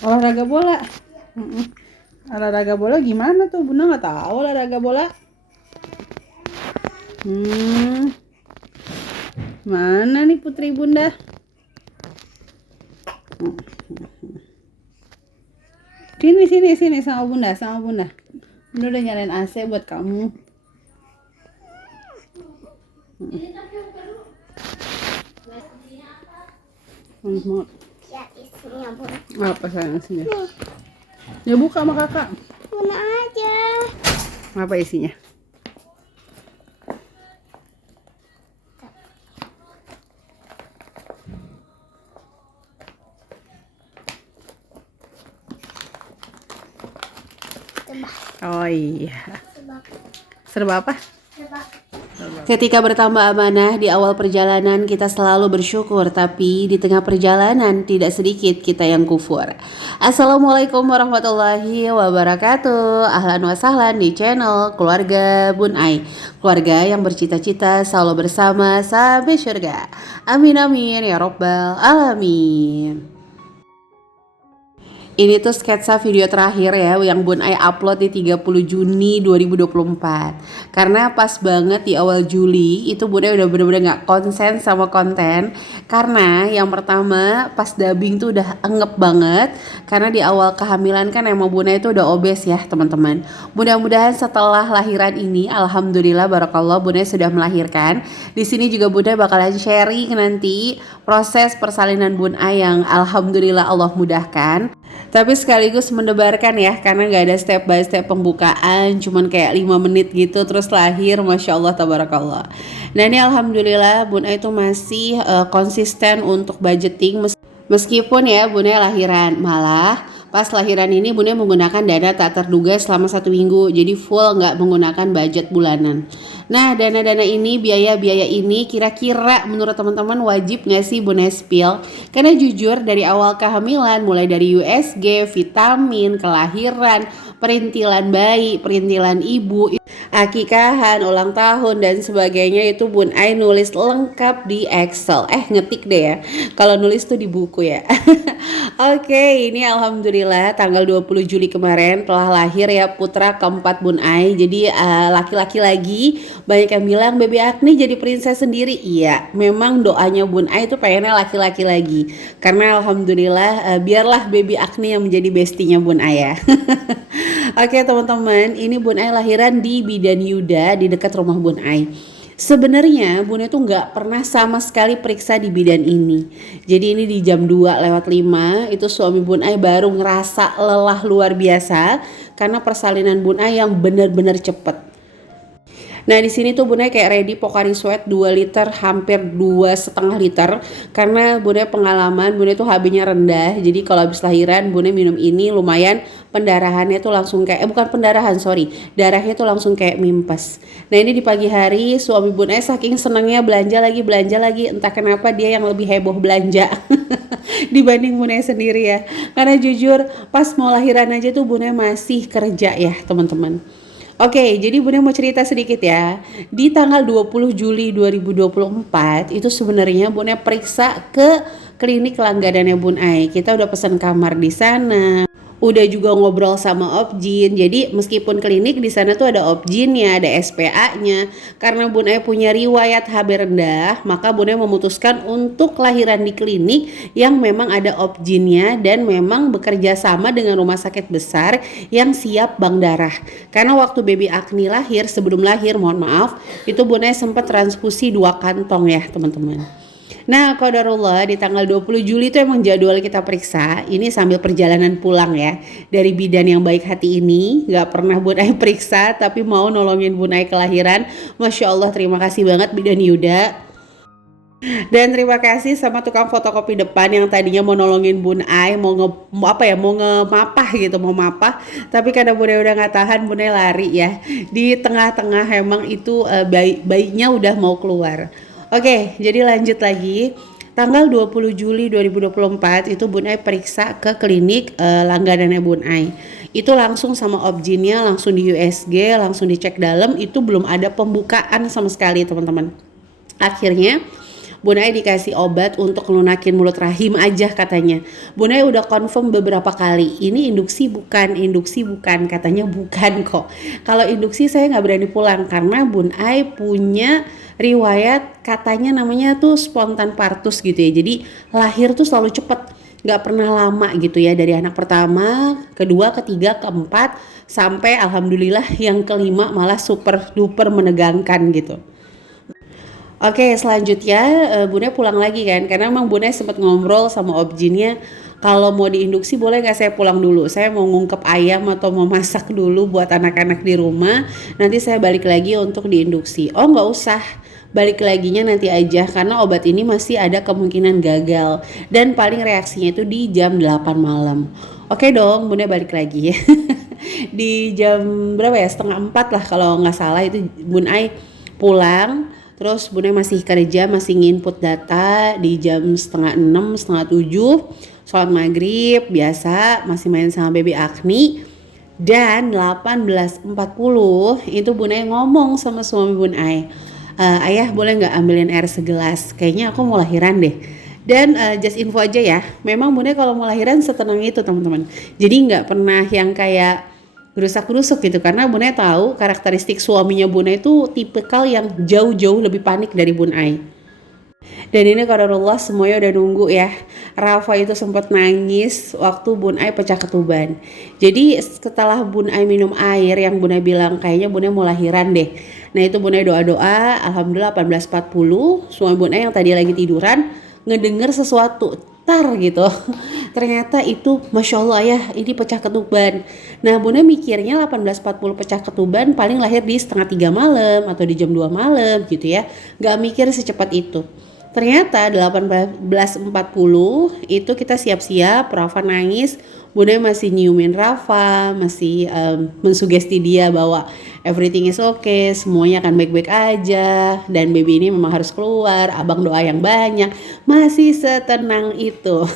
Olahraga bola. Mm-mm. Olahraga bola gimana tuh? Bunda nggak tahu olahraga bola. Hmm, mana nih putri Bunda? Sini, sini, sini sama Bunda, sama Bunda. Bunda udah nyalain AC buat kamu. Hmm, Ya isinya bun. apa sayang isinya? Ya buka sama kakak. Bun aja. Apa isinya? Tebak. Oh iya. Tebak. Serba apa? Tebak. Ketika bertambah amanah di awal perjalanan kita selalu bersyukur, tapi di tengah perjalanan tidak sedikit kita yang kufur. Assalamualaikum warahmatullahi wabarakatuh. Ahlan wa sahlan di channel Keluarga Bun Ai. Keluarga yang bercita-cita selalu bersama sampai surga. Amin amin ya robbal alamin. Ini tuh sketsa video terakhir ya yang Bun Ai upload di 30 Juni 2024. Karena pas banget di awal Juli itu Bun Ai udah bener-bener gak konsen sama konten. Karena yang pertama pas dubbing tuh udah engep banget. Karena di awal kehamilan kan emang Bun Ai tuh udah obes ya teman-teman. Mudah-mudahan setelah lahiran ini alhamdulillah barakallah Bun Ai sudah melahirkan. Di sini juga Bun Ai bakalan sharing nanti proses persalinan Bun Ai yang alhamdulillah Allah mudahkan. Tapi sekaligus mendebarkan ya, karena gak ada step by step pembukaan, cuman kayak 5 menit gitu terus lahir, Masya Allah tabarakallah. Nah ini alhamdulillah Bun Ai itu masih konsisten untuk budgeting meskipun ya Bun Ai lahiran. Malah pas lahiran ini Bun Ai menggunakan dana tak terduga selama 1 minggu, jadi full nggak menggunakan budget bulanan. Nah dana-dana ini, biaya-biaya ini kira-kira menurut teman-teman wajib nggak sih Bun Ai spill? Karena jujur dari awal kehamilan mulai dari USG, vitamin, kelahiran, perintilan bayi, perintilan ibu, akikahan, ulang tahun dan sebagainya itu Bun Ai nulis lengkap di Excel. Ngetik deh ya. Kalau nulis tuh di buku ya. Oke, ini alhamdulillah tanggal 20 Juli kemarin telah lahir ya putra keempat Bun Ai. Jadi laki-laki lagi. Banyak yang bilang Baby Agni jadi princess sendiri. Iya, memang doanya Bun Ai itu pengennya laki-laki lagi. Karena alhamdulillah biarlah Baby Agni yang menjadi bestinya Bun Ai ya. Oke teman-teman, ini Bun Ai lahiran di Bidan Yuda di dekat rumah Bun Ai. Sebenarnya Bun Ai tuh nggak pernah sama sekali periksa di bidan ini. Jadi ini di jam 2:05 itu suami Bun Ai baru ngerasa lelah luar biasa karena persalinan Bun Ai yang benar-benar cepet. Nah di sini tuh Bunda kayak ready Pocari Sweat 2 liter, hampir 2,5 liter. Karena Bunda pengalaman Bunda tuh HB-nya rendah. Jadi kalau habis lahiran Bunda minum ini lumayan pendarahannya tuh langsung kayak bukan pendarahan sorry, darahnya tuh langsung kayak mimpes. Nah ini di pagi hari suami Bunda saking senangnya belanja lagi, entah kenapa dia yang lebih heboh belanja dibanding Bunda sendiri ya. Karena jujur pas mau lahiran aja tuh Bunda masih kerja ya teman-teman. Oke, jadi Bunda mau cerita sedikit ya. Di tanggal 20 Juli 2024 itu sebenarnya Bunda periksa ke klinik langganannya Bun Ai. Kita udah pesan kamar di sana. Udah juga ngobrol sama Opjin. Jadi meskipun klinik di sana tuh ada Opjinnya, ada SPA-nya. Karena Bun Ai punya riwayat HB rendah, maka Bun Ai memutuskan untuk lahiran di klinik yang memang ada Opjinnya dan memang bekerja sama dengan rumah sakit besar yang siap bank darah. Karena waktu Baby Agni lahir, sebelum lahir mohon maaf, itu Bun Ai sempat transfusi 2 kantong ya teman-teman. Nah, qadarullah di tanggal 20 Juli itu emang jadwal kita periksa. Ini sambil perjalanan pulang ya. Dari bidan yang baik hati ini, gak pernah Bun Ai periksa, tapi mau nolongin Bun Ai kelahiran. Masya Allah, terima kasih banget bidan Yuda. Dan terima kasih sama tukang fotokopi depan yang tadinya mau nolongin Bun Ai, mau ngemapah gitu, mau mapah. Tapi karena Bun Ai udah gak tahan, Bun Ai lari ya. Di tengah-tengah emang itu bayinya udah mau keluar. Oke, jadi lanjut lagi. Tanggal 20 Juli 2024 itu Bun Ai periksa ke klinik langganannya Bun Ai. Itu langsung sama Opjinnya, langsung di USG, langsung dicek dalam, itu belum ada pembukaan sama sekali teman-teman. Akhirnya Bun Ai dikasih obat untuk lunakin mulut rahim aja katanya. Bun Ai udah confirm beberapa kali, ini induksi bukan, katanya bukan kok. Kalau induksi saya nggak berani pulang karena Bun Ai punya riwayat katanya namanya tuh spontan partus gitu ya. Jadi lahir tuh selalu cepet, nggak pernah lama gitu ya, dari anak pertama, kedua, ketiga, keempat, sampai alhamdulillah yang kelima malah super duper menegangkan gitu. Oke, selanjutnya Bunda pulang lagi kan, karena emang Bunda sempat ngobrol sama objinnya, kalau mau diinduksi boleh nggak saya pulang dulu, saya mau ngungkep ayam atau mau masak dulu buat anak-anak di rumah, nanti saya balik lagi untuk diinduksi. Oh nggak usah, balik laginya nanti aja, karena obat ini masih ada kemungkinan gagal, dan paling reaksinya itu di jam 8 malam. Oke dong, Bunda balik lagi ya. Di jam berapa ya, setengah 4 lah kalau nggak salah itu Bun Ai pulang. Terus Bunda masih kerja, masih nginput data di jam setengah 6, setengah 7, sholat maghrib, biasa, masih main sama baby Agni. Dan 18.40 itu Bunda ngomong sama suami Bun Ai, ayah boleh nggak ambilin air segelas, kayaknya aku mau lahiran deh. Dan just info aja ya, memang Bunda kalau mau lahiran setenang itu teman-teman. Jadi nggak pernah yang kayak gerusak-gerusuk gitu, karena Bunda tahu karakteristik suaminya Bunda itu tipikal yang jauh-jauh lebih panik dari Bun Ai. Dan ini qadarullah semuanya udah nunggu ya. Rafa itu sempat nangis waktu Bun Ai pecah ketuban. Jadi setelah Bun Ai minum air yang Bunda bilang kayaknya Bunda mau lahiran deh. Nah itu Bunda doa-doa, alhamdulillah 18.40 suami Bun Ai yang tadi lagi tiduran ngedenger sesuatu tar gitu. Ternyata itu Masya Allah ya, ini pecah ketuban. Nah Bunda mikirnya 18.40 pecah ketuban paling lahir di setengah 3 malam atau di jam 2 malam gitu ya, gak mikir secepat itu. Ternyata 18.40 itu kita siap-siap, Rafa nangis, Bunda masih nyiumin Rafa, masih mensugesti dia bahwa everything is okay, semuanya akan baik-baik aja, dan baby ini memang harus keluar, abang doa yang banyak, masih setenang itu.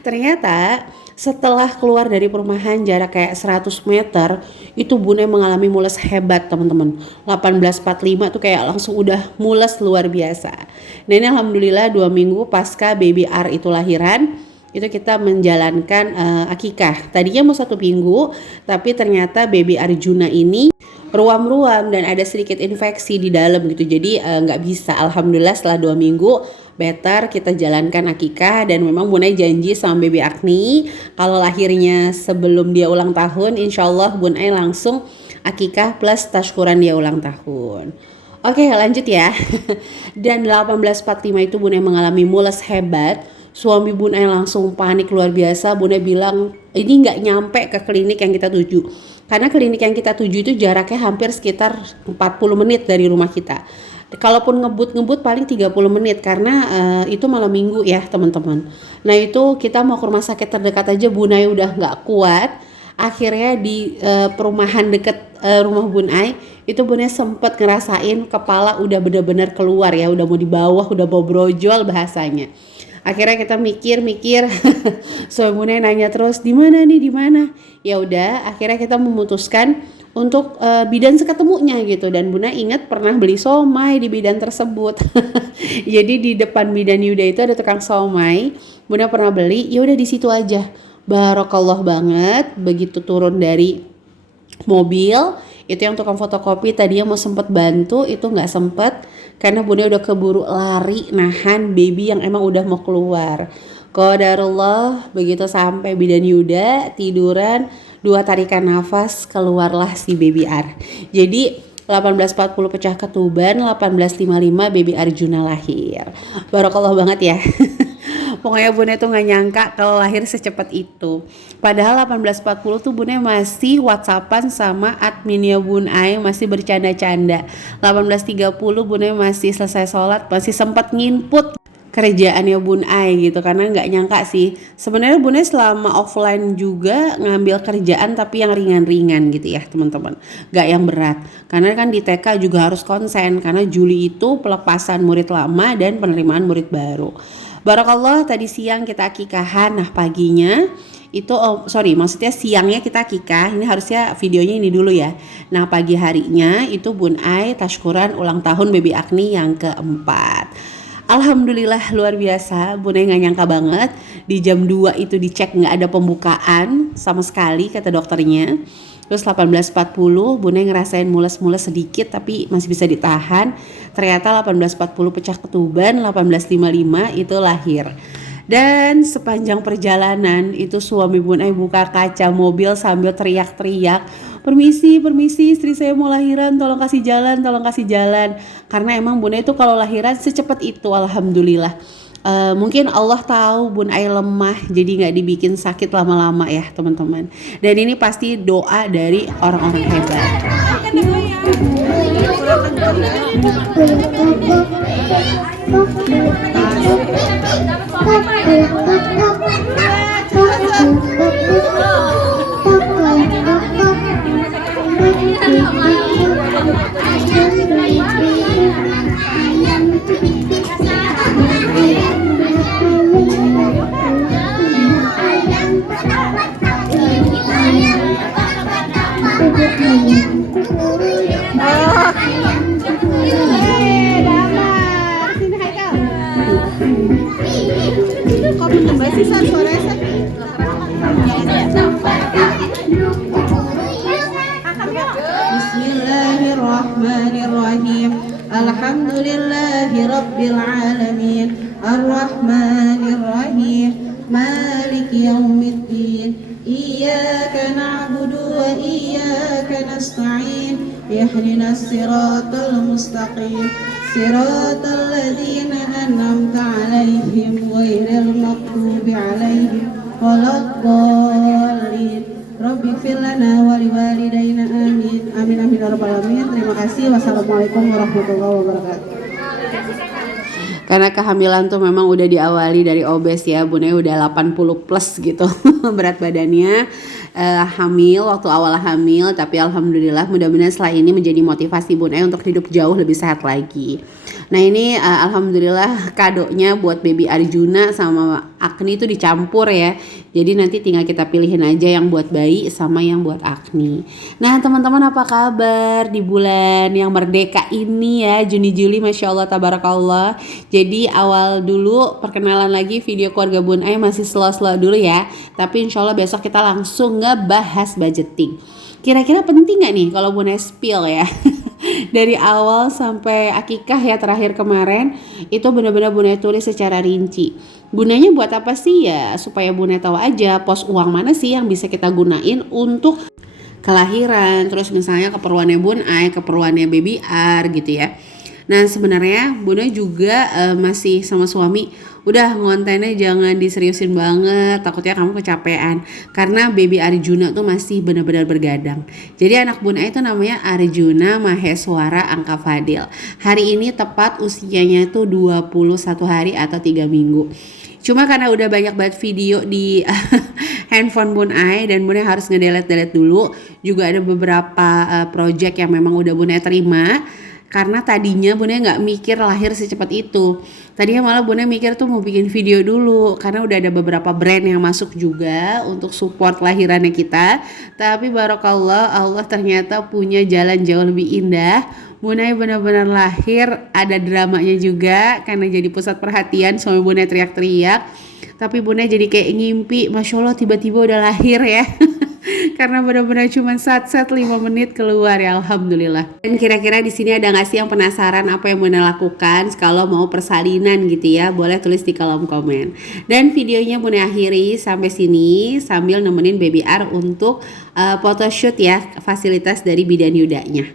Ternyata setelah keluar dari perumahan jarak kayak 100 meter, itu Bunda mengalami mules hebat teman-teman. 18.45 tuh kayak langsung udah mules luar biasa. Nah ini alhamdulillah 2 minggu pasca baby R itu lahiran, itu kita menjalankan akikah. Tadinya mau 1 minggu, tapi ternyata baby Arjuna ini ruam-ruam dan ada sedikit infeksi di dalam gitu, jadi nggak bisa. Alhamdulillah setelah 2 minggu better kita jalankan akikah, dan memang Bun Ai janji sama baby Agni kalau lahirnya sebelum dia ulang tahun, insya Allah Bun Ai langsung akikah plus taskuran dia ulang tahun. Oke lanjut ya. Dan 18.45 itu Bun Ai mengalami mules hebat. Suami Bun Ai langsung panik luar biasa. Bun Ai bilang ini nggak nyampe ke klinik yang kita tuju, karena klinik yang kita tuju itu jaraknya hampir sekitar 40 menit dari rumah kita. Kalaupun ngebut paling 30 menit karena itu malam minggu ya teman-teman. Nah itu kita mau ke rumah sakit terdekat aja Bun Ai udah nggak kuat. Akhirnya di perumahan deket rumah Bun Ai itu Bun Ai sempet ngerasain kepala udah bener-bener keluar ya, udah mau di bawah, udah mau brojol bahasanya. Akhirnya kita mikir-mikir, suami Bun Ai nanya terus di mana nih, di mana? Ya udah, akhirnya kita memutuskan untuk bidan seketemunya gitu, dan Bunda ingat pernah beli somai di bidan tersebut. Jadi di depan bidan Yuda itu ada tukang somai, Bunda pernah beli, ya udah di situ aja. Barokallah banget, begitu turun dari mobil itu yang tukang fotokopi tadinya mau sempet bantu, itu nggak sempet karena Bunda udah keburu lari nahan baby yang emang udah mau keluar. Qadarullah begitu sampai bidan Yuda tiduran, 2 tarikan nafas keluarlah si baby R. Jadi 18.40 pecah ketuban, 18.55 baby Arjuna lahir. Barakallah banget ya. Pokoknya Bunda tuh gak nyangka kalau lahir secepat itu. Padahal 18.40 tuh Bunda masih whatsappan sama adminnya Bun Ai, masih bercanda-canda. 18.30 Bunda masih selesai sholat, masih sempat nginput kerjaannya Bun Ai gitu, karena nggak nyangka sih sebenarnya Bun Ai selama offline juga ngambil kerjaan tapi yang ringan-ringan gitu ya teman-teman, nggak yang berat, karena kan di TK juga harus konsen karena Juli itu pelepasan murid lama dan penerimaan murid baru. Barakallah, tadi siang kita akikahan. Nah paginya itu maksudnya siangnya kita akikah, ini harusnya videonya ini dulu ya. Nah pagi harinya itu Bun Ai taskuran ulang tahun baby Agni yang keempat. Alhamdulillah luar biasa, Bunda nggak nyangka banget di jam 2 itu dicek nggak ada pembukaan sama sekali kata dokternya. Terus 18.40 Bunda ngerasain mules-mules sedikit tapi masih bisa ditahan. Ternyata 18.40 pecah ketuban, 18.55 itu lahir. Dan sepanjang perjalanan itu suami Bunda buka kaca mobil sambil teriak-teriak, permisi, permisi, istri saya mau lahiran, tolong kasih jalan, tolong kasih jalan. Karena emang Bunda itu kalau lahiran secepat itu, alhamdulillah. Mungkin Allah tahu Bun Ai lemah, jadi nggak dibikin sakit lama-lama ya teman-teman. Dan ini pasti doa dari orang-orang hebat. Bismillahirrahmanirrahim. Alhamdulillahi rabbil alamin. Arrahmanirrahim. Maliki yaumiddin. Iyyaka na'budu wa iyyaka nasta'in. Ihdinas siratal mustaqim. Siratal ladzina an'amta 'alaihim ghairil maghdubi 'alaihim waladdallin. Rabbighfir lana wa liwalidayna amin. Amin amin ya rabbal alamin. Terima kasih. Wassalamualaikum warahmatullahi wabarakatuh. Karena kehamilan tuh memang udah diawali dari obes ya, Bunda udah 80 plus gitu berat badannya. Hamil, waktu awal hamil, tapi alhamdulillah mudah-mudahan setelah ini menjadi motivasi Bunda untuk hidup jauh lebih sehat lagi. Nah ini alhamdulillah kadonya buat baby Arjuna sama Agni itu dicampur ya. Jadi nanti tinggal kita pilihin aja yang buat bayi sama yang buat Agni. Nah teman-teman apa kabar di bulan yang merdeka ini ya, Juni Juli, Masya Allah tabarakallah. Jadi awal dulu perkenalan lagi video keluarga Bun Ai masih slow-slow dulu ya. Tapi insya Allah besok kita langsung ngebahas budgeting. Kira-kira penting gak nih kalau Bun Ai spill ya? Dari awal sampai akikah ya terakhir kemarin itu benar-benar Bun Ai tulis secara rinci. Gunanya buat apa sih ya? Supaya Bun Ai tahu aja pos uang mana sih yang bisa kita gunain untuk kelahiran, terus misalnya keperluannya Bun Ai, keperluannya baby R gitu ya. Nah sebenarnya Bunda juga masih sama suami, udah ngontennya jangan diseriusin banget, takutnya kamu kecapean. Karena baby Arjuna tuh masih benar-benar bergadang. Jadi anak Bunda itu namanya Arjuna Maheswara Angka Fadil. Hari ini tepat usianya tuh 21 hari atau 3 minggu. Cuma karena udah banyak banget video di handphone Bun Ai dan Bun Ai harus ngedelete dulu. Juga ada beberapa project yang memang udah Bun Ai terima. Karena tadinya Bun Ai nggak mikir lahir secepat itu. Tadinya malah Bun Ai mikir tuh mau bikin video dulu. Karena udah ada beberapa brand yang masuk juga untuk support lahirannya kita. Tapi barokallah Allah ternyata punya jalan jauh lebih indah. Bun Ai benar-benar lahir ada dramanya juga. Karena jadi pusat perhatian suami Bun Ai teriak-teriak. Tapi Bun Ai jadi kayak ngimpi. Masya Allah tiba-tiba udah lahir ya. Karena benar-benar cuma sat-sat 5 menit keluar ya, alhamdulillah. Dan kira-kira di sini ada nggak sih yang penasaran apa yang Bunda lakukan kalau mau persalinan gitu ya? Boleh tulis di kolom komen. Dan videonya Bunda akhiri sampai sini sambil nemenin baby R untuk photoshoot ya, fasilitas dari bidan yudanya.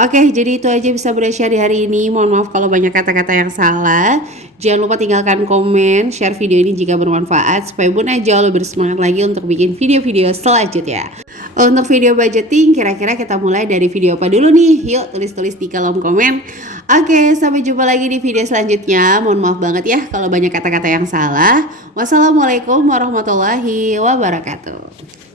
Oke, jadi itu aja bisa Bunda share di hari ini. Mohon maaf kalau banyak kata-kata yang salah. Jangan lupa tinggalkan komen, share video ini jika bermanfaat supaya Bunda jauh lebih bersemangat lagi untuk bikin video-video selanjutnya. Untuk video budgeting, kira-kira kita mulai dari video apa dulu nih? Yuk tulis-tulis di kolom komen. Oke, sampai jumpa lagi di video selanjutnya. Mohon maaf banget ya kalau banyak kata-kata yang salah. Wassalamualaikum warahmatullahi wabarakatuh.